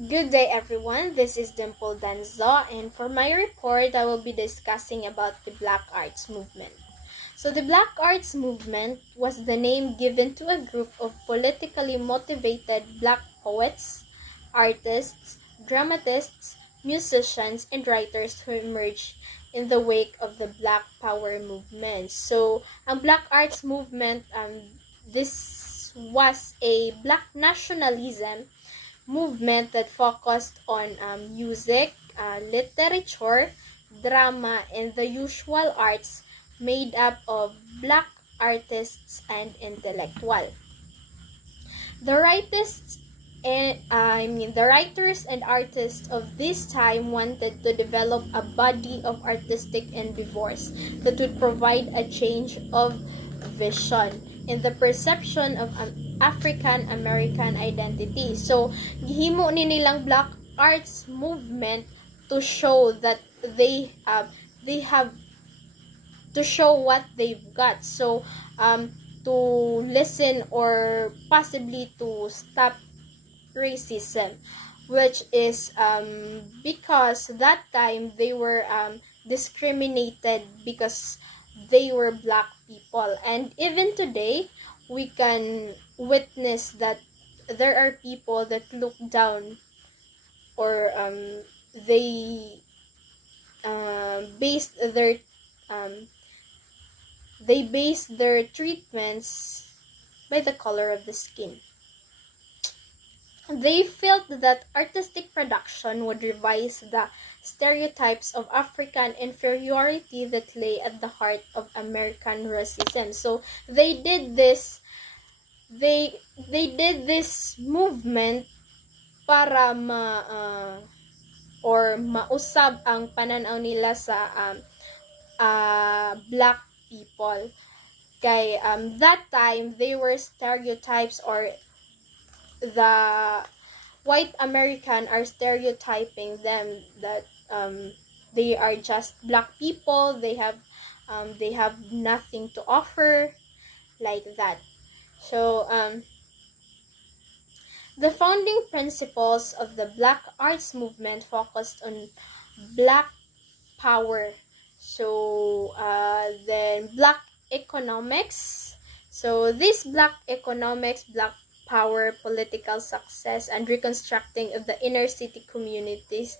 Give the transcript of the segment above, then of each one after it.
Good day, everyone. This is Dimple Danzo, and for my report, I will be discussing about the Black Arts Movement. So, the Black Arts Movement was the name given to a group of politically motivated Black poets, artists, dramatists, musicians, and writers who emerged in the wake of the Black Power movement. So, ang Black Arts Movement, this was a Black nationalism movement that focused on music, literature, drama, and the usual arts made up of black artists and intellectual. The the writers and artists of this time wanted to develop a body of artistic endeavors that would provide a change of vision in the perception of an African American identity. So, gihimo ni nilang Black Arts movement to show that they have to show what they've got. So, to listen or possibly to stop racism, which is because that time they were discriminated because they were black people, and even today we can witness that there are people that look down or they based their um, they base their treatments by the color of the skin. They felt that artistic production would revise the stereotypes of African inferiority that lay at the heart of American racism. So they did this movement para or mausab ang pananaw nila sa black people. Kay that time they were stereotypes, or the white American are stereotyping them that they are just black people, they have nothing to offer, like that. So the founding principles of the Black Arts Movement focused on black power. So then black economics. So this black economics, black power, political success, and reconstructing of the inner city communities.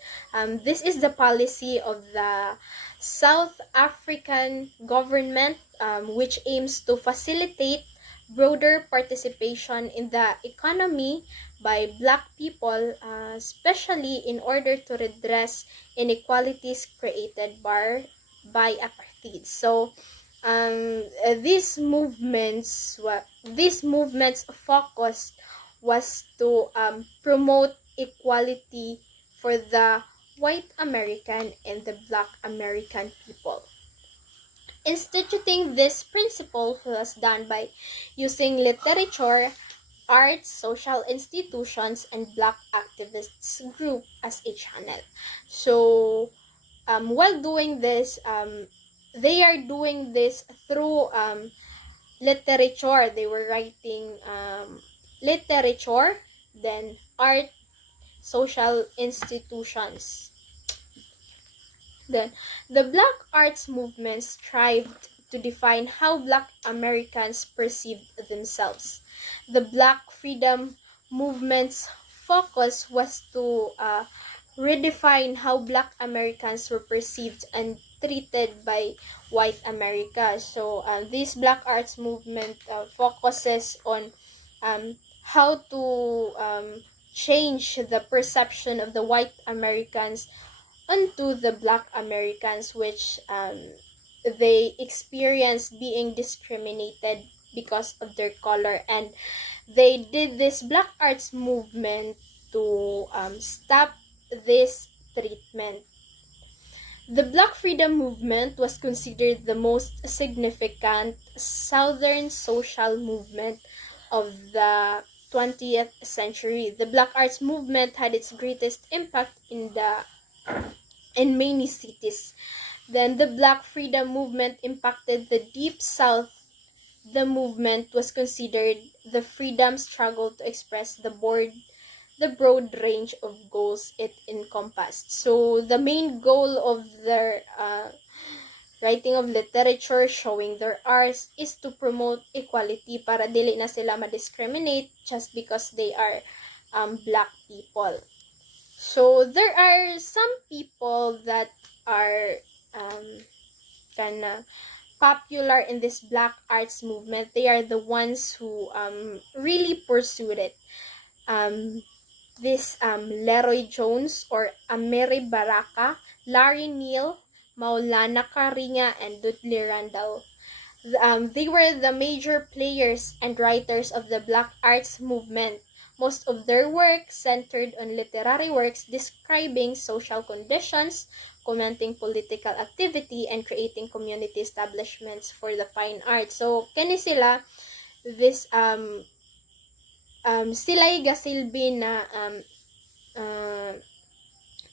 This is the policy of the South African government, which aims to facilitate broader participation in the economy by black people, especially in order to redress inequalities created by apartheid. So these movements focus was to promote equality for the white American and the black American people. Instituting this principle was done by using literature, arts, social institutions, and black activists group as a channel. So while doing this, they are doing this through literature. They were writing literature, then art, social institutions. Then the Black Arts movement strived to define how Black Americans perceived themselves. The Black Freedom movement's focus was to redefine how Black Americans were perceived and treated by white America. So this Black Arts movement focuses on how to change the perception of the white Americans onto the black Americans, which they experience being discriminated because of their color, and they did this black arts movement to stop this treatment. The Black Freedom Movement was considered the most significant Southern social movement of the 20th century. The Black Arts Movement had its greatest impact in many cities. Then the Black Freedom Movement impacted the Deep South. The movement was considered the freedom struggle to express the broad range of goals it encompassed. So the main goal of their writing of literature, showing their arts, is to promote equality para dili na sila ma-discriminate just because they are black people. So there are some people that are kinda popular in this black arts movement. They are the ones who really pursued it. This Leroy Jones or Amiri Baraka, Larry Neal, Maulana Karinga, and Dudley Randall. They were the major players and writers of the black arts movement. Most of their work centered on literary works describing social conditions, commenting political activity, and creating community establishments for the fine arts. So, kani sila, this, sila'y gasilbi na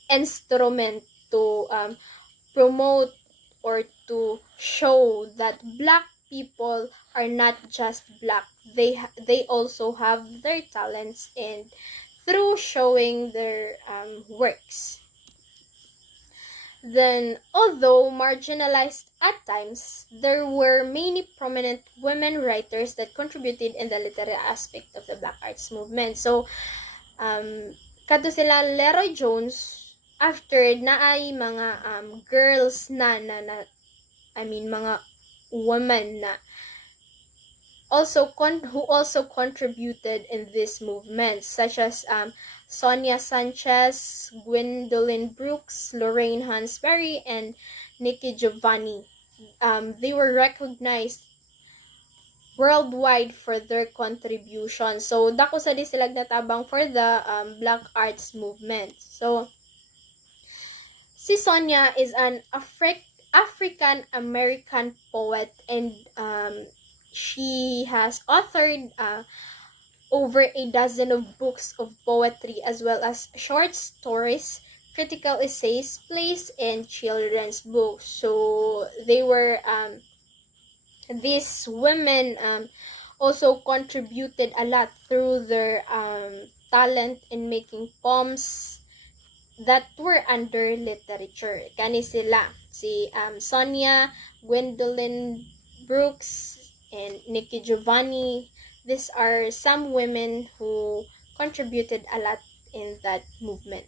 instrument to promote or to show that black people are not just black. They also have their talents, and through showing their works. Then, although marginalized at times, there were many prominent women writers that contributed in the literary aspect of the black arts movement. So, kato sila Leroy Jones, after na ay mga girls na mga women na who also contributed in this movement, such as Sonia Sanchez, Gwendolyn Brooks, Lorraine Hansberry, and Nikki Giovanni. They were recognized worldwide for their contribution. So, dako sa di sila natabang for the black arts movement. So, si Sonia is an African-American poet, and she has authored over a dozen of books of poetry, as well as short stories, critical essays, plays, and children's books. So they were these women also contributed a lot through their talent in making poems that were under literature. Kani sila si Sonia, Gwendolyn Brooks, and Nikki Giovanni. These are some women who contributed a lot in that movement.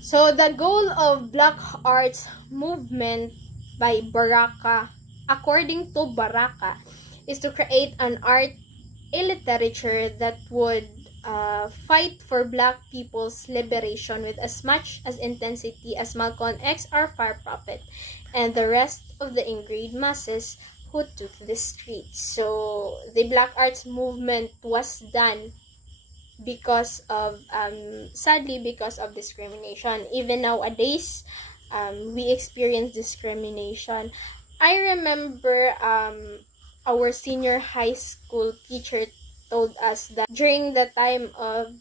So the goal of black arts movement by Baraka, according to Baraka, is to create a literature that would fight for black people's liberation with as much as intensity as Malcolm X or Far Prophet and the rest of the ingrained masses who took the streets. So the black arts movement was done because of sadly because of discrimination. Even nowadays, we experience discrimination. I remember our senior high school teacher told us that during the time of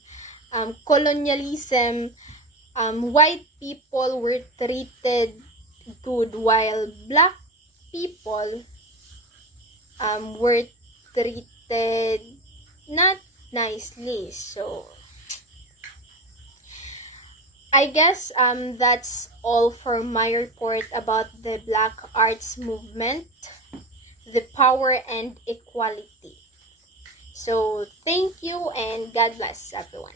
colonialism, white people were treated good while black people were treated not nicely. So I guess that's all for my report about the black arts movement, the power and equality. So thank you, and God bless everyone.